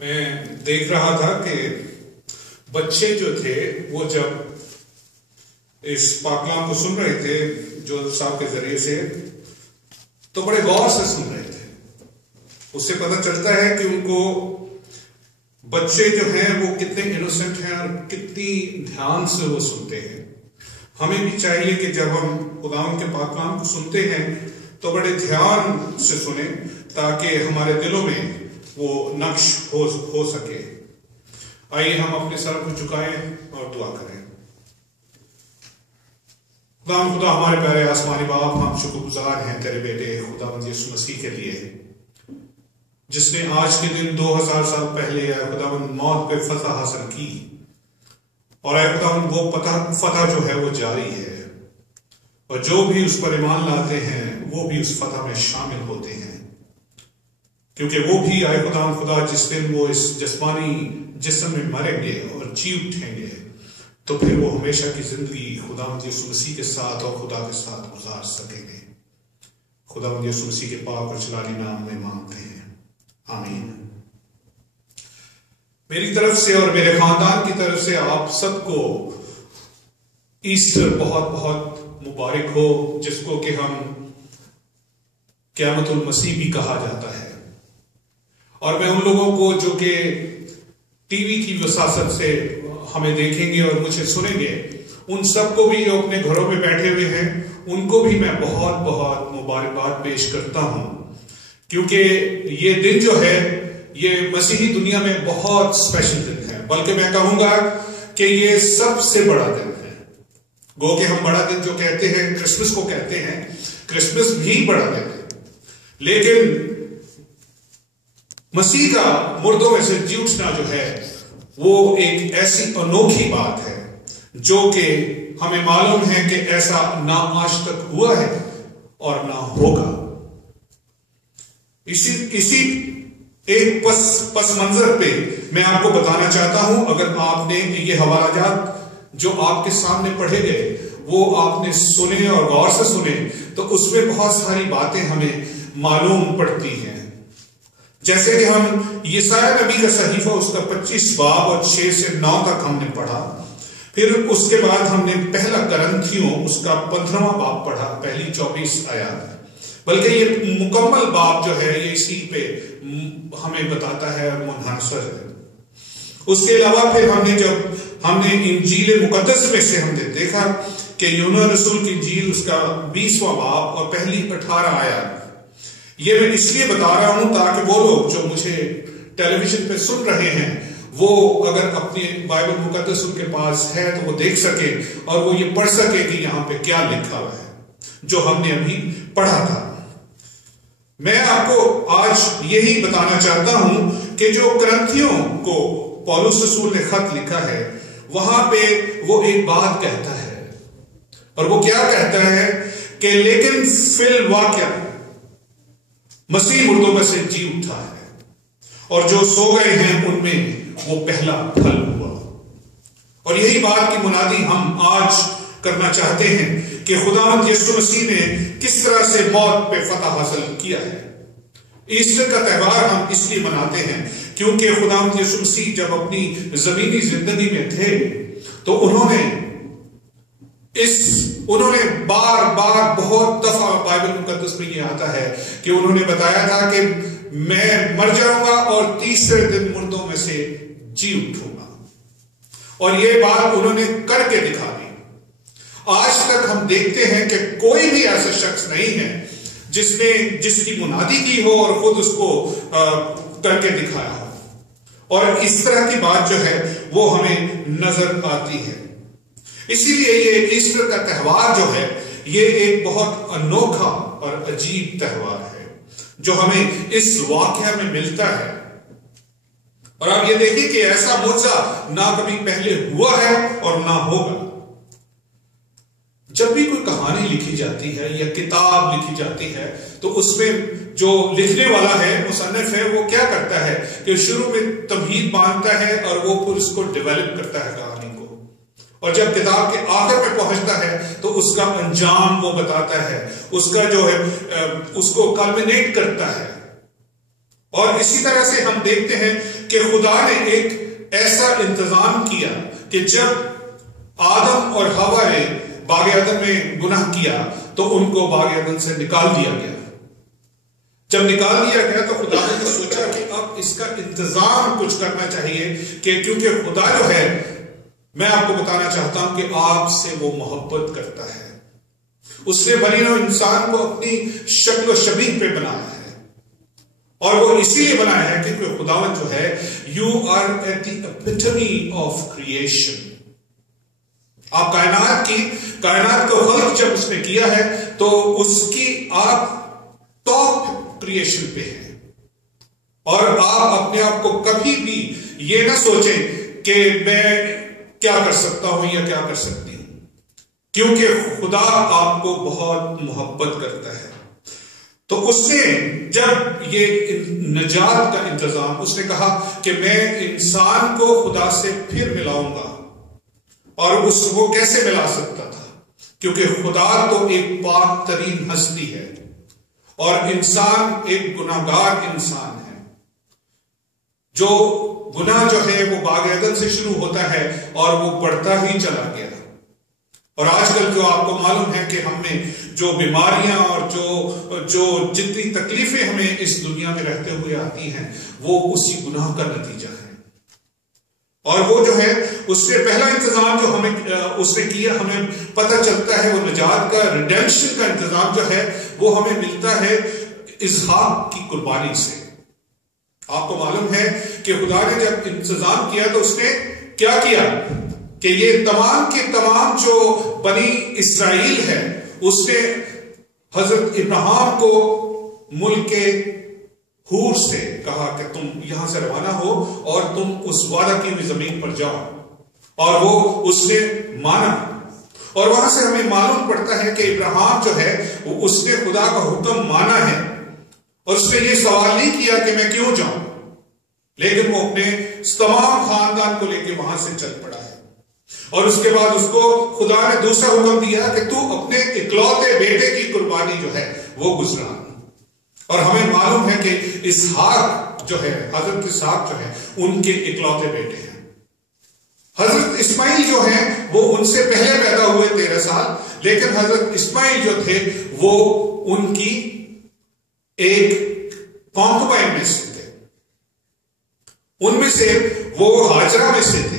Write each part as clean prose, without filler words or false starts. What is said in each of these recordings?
میں دیکھ رہا تھا کہ بچے جو تھے وہ جب اس پاکلام کو سن رہے تھے جو صاحب کے ذریعے سے تو بڑے غور سے سن رہے تھے. اس سے پتہ چلتا ہے کہ ان کو بچے جو ہیں وہ کتنے انوسنٹ ہیں اور کتنی دھیان سے وہ سنتے ہیں. ہمیں بھی چاہیے کہ جب ہم خداوند کے پاکلام کو سنتے ہیں تو بڑے دھیان سے سنیں تاکہ ہمارے دلوں میں وہ نقش ہو سکے. آئیے ہم اپنے سر کو جھکائیں اور دعا کریں. خدا ہمارے پیارے آسمانی باپ، ہم شکر گزار ہیں تیرے بیٹے خداوند یسوع مسیح کے لیے جس نے آج کے دن 2000 سال پہلے اے خداوند موت پہ فتح حاصل کی، اور اے خداوند وہ فتح جو ہے وہ جاری ہے، اور جو بھی اس پر ایمان لاتے ہیں وہ بھی اس فتح میں شامل ہوتے ہیں، کیونکہ وہ بھی اے خداوند خدا جس دن وہ اس جسمانی جسم میں مریں گے اور جی اٹھیں گے تو پھر وہ ہمیشہ کی زندگی خداوند یسوع مسیح کے ساتھ اور خدا کے ساتھ گزار سکیں گے. خداوند یسوع مسیح کے پاک اور جلالی نام میں مانگتے ہیں، آمین. میری طرف سے اور میرے خاندان کی طرف سے آپ سب کو ایسٹر بہت بہت مبارک ہو، جس کو کہ ہم قیامت المسیح بھی کہا جاتا ہے. اور میں ان لوگوں کو جو کہ ٹی وی کی وساطت سے ہمیں دیکھیں گے اور مجھے سنیں گے، ان سب کو بھی جو اپنے گھروں میں بیٹھے ہوئے ہیں ان کو بھی میں بہت بہت مبارکباد پیش کرتا ہوں، کیونکہ یہ دن جو ہے یہ مسیحی دنیا میں بہت اسپیشل دن ہے، بلکہ میں کہوں گا کہ یہ سب سے بڑا دن ہے. گو کہ ہم بڑا دن جو کہتے ہیں کرسمس کو کہتے ہیں، کرسمس بھی بڑا دن ہے، لیکن مسیح کا مردوں میں سے جی اٹھنا جو ہے وہ ایک ایسی انوکھی بات ہے جو کہ ہمیں معلوم ہے کہ ایسا نہ آج تک ہوا ہے اور نہ ہوگا. اسی ایک پس منظر پہ میں آپ کو بتانا چاہتا ہوں. اگر آپ نے یہ حوالہ جات جو آپ کے سامنے پڑھے گئے وہ آپ نے سنے اور غور سے سنے تو اس میں بہت ساری باتیں ہمیں معلوم پڑتی ہیں. جیسے کہ ہم یسایہ نبی کا صحیفہ اس کا 25 باب اور 6 سے 9 تک ہم نے پڑھا. پھر اس کے بعد ہم نے پہلا کرنتھیوں اس کا 15واں باب پڑھا، پہلی 24 آیات. بلکہ یہ مکمل باب جو ہے یہ اسی پہ ہمیں بتاتا ہے، منحصر ہے. اس کے علاوہ پھر ہم نے انجیل مقدس میں سے ہم نے دیکھا کہ یوحنا رسول کی انجیل اس کا 20واں باب اور پہلی 18 آیات. یہ میں اس لیے بتا رہا ہوں تاکہ وہ لوگ جو مجھے ٹیلی ویژن پہ سن رہے ہیں وہ اگر اپنی بائبل مقدس ان کے پاس ہے تو وہ دیکھ سکے اور وہ یہ پڑھ سکے کہ یہاں پہ کیا لکھا ہوا ہے جو ہم نے ابھی پڑھا تھا. میں آپ کو آج یہی بتانا چاہتا ہوں کہ جو کرنتھیوں کو پولس رسول نے خط لکھا ہے وہاں پہ وہ ایک بات کہتا ہے، اور وہ کیا کہتا ہے کہ لیکن فی الواقع مسیح مردوں میں سے جی اٹھا ہے، اور جو سو گئے ہیں ان میں وہ پہلا پھل ہوا. اور یہی بات کی منادی ہم آج کرنا چاہتے ہیں کہ خداوند یسوع مسیح نے کس طرح سے موت پہ فتح حاصل کیا ہے. ایسٹر کا تہوار ہم اس لیے مناتے ہیں کیونکہ خداوند یسوع مسیح جب اپنی زمینی زندگی میں تھے تو انہوں نے بار بار بہت دفعہ بائبل مقدس میں یہ آتا ہے کہ انہوں نے بتایا تھا کہ میں مر جاؤں گا اور تیسرے دن مردوں میں سے جی اٹھوں گا، اور یہ بات انہوں نے کر کے دکھا دی. آج تک ہم دیکھتے ہیں کہ کوئی بھی ایسا شخص نہیں ہے جس کی منادی کی ہو اور خود اس کو کر کے دکھایا ہو، اور اس طرح کی بات جو ہے وہ ہمیں نظر آتی ہے. اسی لیے یہ ایسٹر کا تہوار جو ہے یہ ایک بہت انوکھا اور عجیب تہوار ہے جو ہمیں اس واقعہ میں ملتا ہے. اور آپ یہ دیکھیں کہ ایسا معجزہ نہ کبھی پہلے ہوا ہے اور نہ ہوگا. جب بھی کوئی کہانی لکھی جاتی ہے یا کتاب لکھی جاتی ہے تو اس میں جو لکھنے والا ہے، مصنف ہے، وہ کیا کرتا ہے کہ شروع میں تمہید باندھتا ہے اور وہ پھر اس کو ڈیولپ کرتا ہے کہانی کو، اور جب کتاب کے آخر میں پہنچتا ہے تو اس کا انجام وہ بتاتا ہے، اس کا جو ہے اس کو کلمینیٹ کرتا ہے. اور اسی طرح سے ہم دیکھتے ہیں کہ خدا نے ایک ایسا انتظام کیا کہ جب آدم اور حوا نے باغ عدن میں گناہ کیا تو ان کو باغ عدن سے نکال دیا گیا. جب نکال دیا گیا تو خدا نے سوچا کہ اب اس کا انتظام کچھ کرنا چاہیے، کہ کیونکہ خدا جو ہے، میں آپ کو بتانا چاہتا ہوں کہ آپ سے وہ محبت کرتا ہے. اس نے بنی نوع انسان کو اپنی شکل و شبیہ پہ بنایا ہے، اور وہ اسی لیے بنایا ہے کیونکہ خداوند جو ہے you are at the epitome of creation. آپ کائنات کو خلق جب اس نے کیا ہے تو اس کی آپ ٹاپ کریشن پہ ہیں، اور آپ اپنے آپ کو کبھی بھی یہ نہ سوچیں کہ میں کیا کر سکتا ہوں یا کیا کر سکتی ہوں، کیونکہ خدا آپ کو بہت محبت کرتا ہے. تو اس نے جب یہ نجات کا انتظام، اس نے کہا کہ میں انسان کو خدا سے پھر ملاؤں گا. اور اس کو کیسے ملا سکتا تھا؟ کیونکہ خدا تو ایک پاک ترین ہستی ہے اور انسان ایک گناہگار انسان ہے. جو گناہ جو ہے وہ باغ عدن سے شروع ہوتا ہے اور وہ بڑھتا ہی چلا گیا. اور آج کل جو آپ کو معلوم ہے کہ ہم میں جو بیماریاں اور جو جتنی تکلیفیں ہمیں اس دنیا میں رہتے ہوئے آتی ہیں وہ اسی گناہ کا نتیجہ ہے. اور وہ جو ہے اس نے پہلا انتظام جو اس نے کیا، ہمیں پتہ چلتا ہے وہ نجات کا، ریڈیمشن کا انتظام جو ہے وہ ہمیں ملتا ہے اسحاق کی قربانی سے. آپ کو معلوم ہے کہ خدا نے جب انتظام کیا تو اس نے کیا کیا کہ یہ تمام کے تمام جو بنی اسرائیل ہے، اس نے حضرت ابراہیم کو ملک ہور سے کہا کہ تم یہاں سے روانہ ہو اور تم اس وعدہ کی ہوئی زمین پر جاؤ، اور وہ اس نے مانا. اور وہاں سے ہمیں معلوم پڑتا ہے کہ ابراہیم جو ہے اس نے خدا کا حکم مانا ہے، اور اس نے یہ سوال نہیں کیا کہ میں کیوں جاؤں، لیکن وہ اپنے تمام خاندان کو لے کے وہاں سے چل پڑا ہے. اور اس کے بعد اس کو خدا نے دوسرا حکم دیا کہ تو اپنے اکلوتے بیٹے کی قربانی جو ہے وہ گزرا. اور ہمیں معلوم ہے کہ اسحاق جو ہے، حضرت اسحاق جو ہے ان کے اکلوتے بیٹے ہیں. حضرت اسماعیل جو ہیں وہ ان سے پہلے پیدا ہوئے 13 سال، لیکن حضرت اسماعیل جو تھے وہ ان کی ایک کانکوبائن میں سے تھے. ان میں سے وہ ہاجرہ میں سے تھے.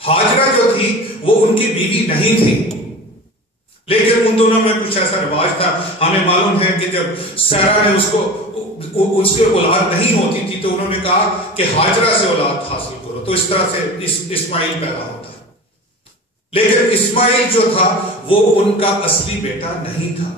ہاجرہ جو تھی وہ ان کی بیوی نہیں تھی، لیکن ان دونوں میں کچھ ایسا رواج تھا. ہمیں معلوم ہے کہ جب سارہ نے اس کے اولاد نہیں ہوتی تھی تو انہوں نے کہا کہ ہاجرہ سے اولاد حاصل کرو، تو اس طرح سے اسماعیل پیدا ہوتا. لیکن اسماعیل جو تھا وہ ان کا اصلی بیٹا نہیں تھا.